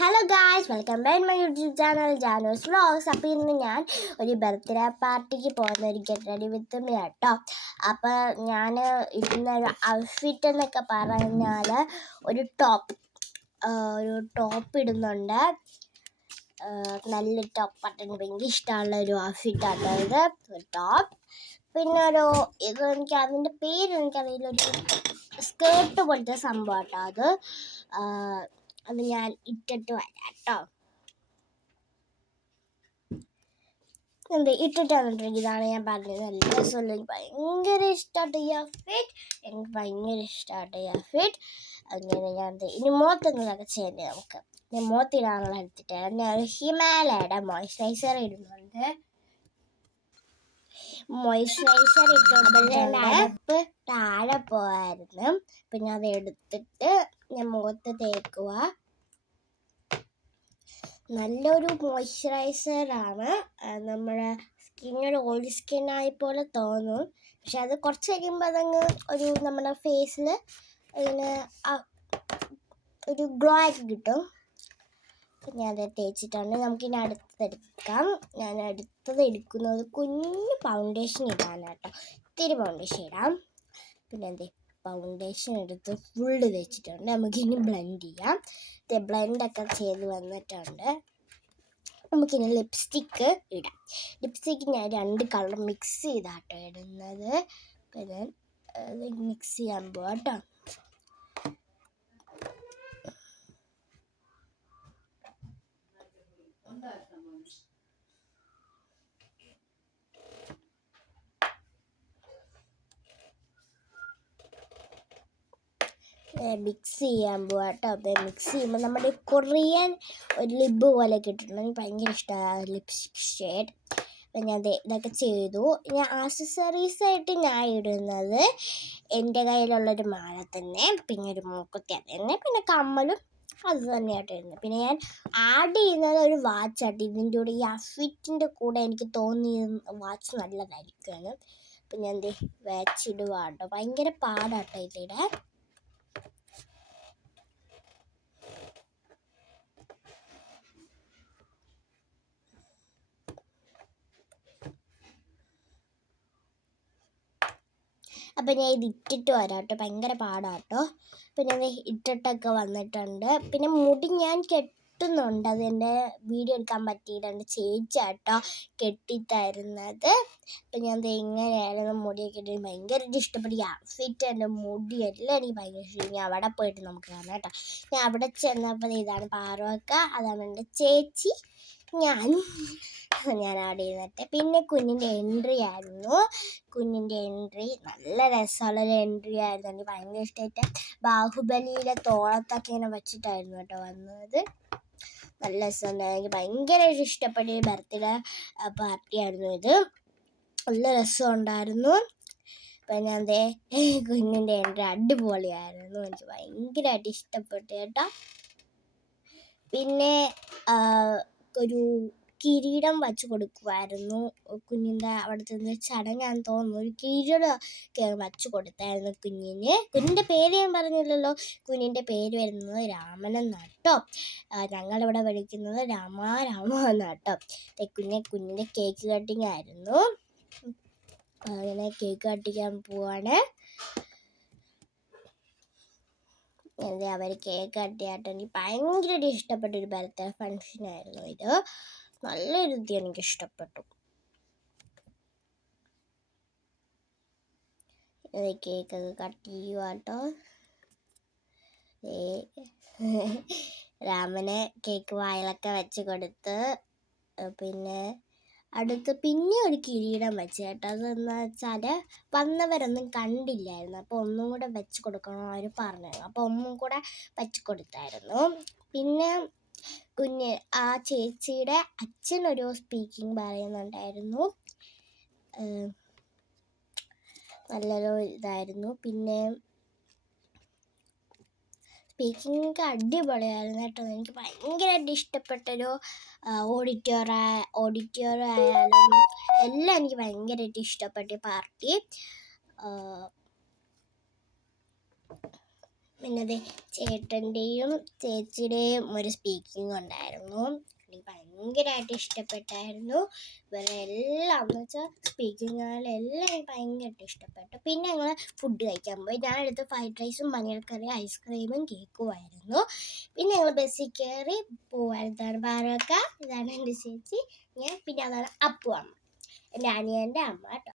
Hello guys, welcome back my YouTube channel Jano's vlogs. അപ്പോൾ ഇന്ന് ഞാൻ ഒരു ബർത്ത്ഡേ പാർട്ടിക്ക് പോകുന്ന ഒരു ഗെറ്റ് റെഡി വിത്ത് മീ കേട്ടോ. അപ്പോൾ ഞാൻ ഇടുന്ന ഒരു ഔട്ട്ഫിറ്റ് എന്നൊക്കെ പറഞ്ഞാൽ ഒരു ടോപ്പ് ഇടുന്നുണ്ട്. നല്ല ടോപ്പായിട്ട് എനിക്ക് ഭയങ്കര ഇഷ്ടമുള്ള ഒരു ഔട്ട്ഫിറ്റാണ്. അതായത് ഒരു ടോപ്പ്, പിന്നെ എനിക്ക് അതിൻ്റെ പേര് എനിക്കറിയില്ല, ഒരു സ്കേർട്ട് പോലത്തെ സംഭവം കേട്ടോ. അത് ഞാൻ ഇട്ടിട്ട് വരാം കേട്ടോ. ഇട്ടിട്ട് വന്നിട്ടുണ്ടെങ്കിൽ ഇതാണ് ഞാൻ പറഞ്ഞത്. നല്ല രസമല്ല, എനിക്ക് ഭയങ്കര ഇഷ്ടമായിട്ട് ഈ ഔട്ട്ഫിറ്റ്. അങ്ങനെ ഞാൻ ഇനി മുഖത്തൊന്നതൊക്കെ ചെയ്യേണ്ടത് നമുക്ക്. ഞാൻ മുഖത്തിടാനുള്ള എടുത്തിട്ട് ഞാൻ ഒരു ഹിമാലയയുടെ മോയ്സ്ചറൈസർ ഇടുന്നുണ്ട്. മോയ്സ്ചറൈസർ ഇട്ടുകൊണ്ട് താഴെ പോയായിരുന്നു. പിന്നെ അത് എടുത്തിട്ട് ഞാൻ മുഖത്ത് തേക്കുക. നല്ലൊരു മോയ്സ്ചറൈസറാണ്. നമ്മുടെ സ്കിന്നൊരു ഓയിലി സ്കിന്നായി പോലെ തോന്നും, പക്ഷെ അത് കുറച്ച് കഴിയുമ്പോൾ അതങ്ങ് നമ്മുടെ ഫേസിൽ ഇങ്ങനെ ഒരു ഗ്ലോ ആക്കി കിട്ടും. പിന്നെ അത് തേച്ചിട്ടുണ്ട്. നമുക്കിനി അടുത്തെടുക്കാം. ഞാൻ അടുത്തത് എടുക്കുന്നത് കുഞ്ഞു ഫൗണ്ടേഷൻ ഇടാനാട്ടോ. ഇത്തിരി ഫൗണ്ടേഷൻ ഇടാം. പിന്നെ ഫൗണ്ടേഷൻ എടുത്ത് ഫുള്ള് തേച്ചിട്ടുണ്ട്. നമുക്കിനി ബ്ലെൻഡ് ചെയ്യാം. ബ്ലെൻഡൊക്കെ ചെയ്ത് വന്നിട്ടുണ്ട്. നമുക്കിനി ലിപ്സ്റ്റിക്ക് ഇടാം. ലിപ്സ്റ്റിക്ക് ഞാൻ 2 കളർ മിക്സ് ചെയ്താട്ടോ ഇടുന്നത്. പിന്നെ മിക്സ് ചെയ്യാൻ പോവാം കേട്ടോ. മിക്സ് ചെയ്യാൻ പോവാം കേട്ടോ. അപ്പോൾ മിക്സ് ചെയ്യുമ്പോൾ നമ്മുടെ കൊറിയൻ ഒരു ലിബ് പോലെ കിട്ടുന്നുണ്ട്. എനിക്ക് ഭയങ്കര ഇഷ്ടമാണ് ലിപ്സ്റ്റിക് ഷെയ്ഡ്. അപ്പം ഞാൻ ഇതൊക്കെ ചെയ്തു. ഞാൻ ആക്സസറീസായിട്ട് ഞാൻ ഇടുന്നത് എൻ്റെ കയ്യിലുള്ളൊരു മാല തന്നെ, പിന്നെ ഒരു മൂക്കുത്തി അത് തന്നെ, പിന്നെ കമ്മലും അത് തന്നെയായിട്ട് ഇടുന്നത്. പിന്നെ ഞാൻ ആഡ് ചെയ്യുന്നത് ഒരു വാച്ചായിട്ട്. ഇതിൻ്റെ കൂടെ ഈ ഔട്ട്ഫിറ്റിൻ്റെ കൂടെ എനിക്ക് തോന്നിയ വാച്ച് നല്ലതായിരിക്കുമെന്ന്. അപ്പം ഞാൻ വാച്ചിടുക കേട്ടോ. ഭയങ്കര പാടാട്ടോ ഇതിടാൻ. അപ്പം ഞാൻ ഇത് ഇട്ടിട്ട് വരാം കേട്ടോ. ഭയങ്കര പാടാട്ടോ. പിന്നെ ഞാൻ ഇട്ടിട്ടൊക്കെ വന്നിട്ടുണ്ട്. പിന്നെ മുടി ഞാൻ കെട്ടുന്നുണ്ട്. അത് എൻ്റെ വീഡിയോ എടുക്കാൻ പറ്റിയിട്ടുണ്ട്. ചേച്ചിയാട്ടോ കെട്ടിത്തരുന്നത്. അപ്പം ഞാൻ ഇങ്ങനെയായിരുന്നു മുടിയൊക്കെ ഇട്ട് ഭയങ്കരമായിട്ട് ഇഷ്ടപ്പെട്ടു. ഈ ഔട്ട്ഫിറ്റ്, എൻ്റെ മുടിയെല്ലാം എനിക്ക് ഭയങ്കര ഇഷ്ടം. ഞാൻ അവിടെ പോയിട്ട് നമുക്ക് കാണാം കേട്ടോ. ഞാൻ അവിടെ ചെന്നപ്പോൾ ഇതാണ് പാറുവക്ക, അതാണ് എൻ്റെ ചേച്ചി, ഞാൻ ആഡ് ചെയ്തിട്ട്. പിന്നെ കുഞ്ഞിൻ്റെ എൻട്രി ആയിരുന്നു. നല്ല രസമുള്ളൊരു എൻട്രി ആയിരുന്നു. എനിക്ക് ഭയങ്കര ഇഷ്ടമായിട്ട് ബാഹുബലിയിലെ തോളത്തൊക്കെ ഇങ്ങനെ വെച്ചിട്ടായിരുന്നു കേട്ടോ വന്നത്. നല്ല രസമുണ്ടായിരുന്നു. എനിക്ക് ഭയങ്കരമായിട്ട് ഇഷ്ടപ്പെട്ട ഒരു ബർത്ത്ഡേ പാർട്ടിയായിരുന്നു ഇത്. നല്ല രസമുണ്ടായിരുന്നു. അപ്പം ഞാൻ കുഞ്ഞിൻ്റെ എൻട്രി അടിപൊളിയായിരുന്നു. എനിക്ക് ഭയങ്കരമായിട്ട് ഇഷ്ടപ്പെട്ടു കേട്ടോ. പിന്നെ ഒരു കിരീടം വച്ച് കൊടുക്കുമായിരുന്നു. കുഞ്ഞിൻ്റെ അവിടുത്തെ ചടങ്ങാന്ന് തോന്നുന്നു. ഒരു കിരീടം വച്ച് കൊടുത്തായിരുന്നു കുഞ്ഞിൻ്റെ പേര് ഞാൻ പറഞ്ഞില്ലല്ലോ. കുഞ്ഞിൻ്റെ പേര് വരുന്നത് രാമൻ എന്നാട്ടോ. ഞങ്ങളിവിടെ വിളിക്കുന്നത് രാമ എന്നാട്ടോ. കുഞ്ഞിൻ്റെ കേക്ക് കട്ടിങ് ആയിരുന്നു. അങ്ങനെ കേക്ക് കട്ടിക്കാൻ പോവാണ്. അവർ കേക്ക് കട്ടിയായിട്ട് എനിക്ക് ഭയങ്കരമായിട്ട് ഇഷ്ടപ്പെട്ടൊരു ബർത്ത്ഡേ ഫംഗ്ഷനായിരുന്നു ഇത്. നല്ല രീതി എനിക്ക് ഇഷ്ടപ്പെട്ടു. കേക്കൊക്കെ കട്ട് ചെയ്യുക കേട്ടോ. രാമനെ കേക്ക് വായിലൊക്കെ വെച്ച് കൊടുത്ത്, പിന്നെ ഒരു കിരീടം വെച്ച് കേട്ടോ. അതെന്ന് വെച്ചാൽ വന്നവരൊന്നും കണ്ടില്ലായിരുന്നു. അപ്പോൾ ഒന്നും കൂടെ വെച്ച് കൊടുക്കണം അവർ പറഞ്ഞായിരുന്നു. അപ്പോൾ ഒന്നും കൂടെ വെച്ച് കൊടുത്തായിരുന്നു. പിന്നെ ആ ചേച്ചിയുടെ അച്ഛനൊരു സ്പീക്കിംഗ് പറയുന്നുണ്ടായിരുന്നു. നല്ലൊരു ഇതായിരുന്നു. പിന്നെ സ്പീക്കിംഗ് അടിപൊളിയായിരുന്നു കേട്ടോ. എനിക്ക് ഭയങ്കരമായിട്ട് ഇഷ്ടപ്പെട്ടൊരു ഓഡിറ്റോറിയം ആയാലും എല്ലാം എനിക്ക് ഭയങ്കരമായിട്ട് ഇഷ്ടപ്പെട്ട പാർട്ടി. പിന്നെ ദേ ചേട്ടൻ്റെയും ചേച്ചിയുടെയും ഒരു സ്പീക്കിംഗ് ഉണ്ടായിരുന്നു. എനിക്ക് ഭയങ്കരമായിട്ട് ഇഷ്ടപ്പെട്ടായിരുന്നു. ഇവരെ എല്ലാം എന്ന് വെച്ചാൽ സ്പീക്കിംഗ് ആയാലും എല്ലാം എനിക്ക് ഭയങ്കരമായിട്ട് ഇഷ്ടപ്പെട്ടു. പിന്നെ ഞങ്ങൾ ഫുഡ് കഴിക്കാൻ പോയി. ഞാൻ എടുത്ത ഫ്രൈഡ് റൈസും പനീർക്കറിയും ഐസ്ക്രീമും കേക്കുമായിരുന്നു. പിന്നെ ഞങ്ങൾ ബസ്സിൽ കയറി പോവായിരുന്നു. ബാറൊക്കെ ഇതാണ് എൻ്റെ ചേച്ചി, ഞാൻ പിന്നെ അതാണ് അപ്പു അമ്മ, എൻ്റെ അനിയൻ്റെ അമ്മ കേട്ടോ.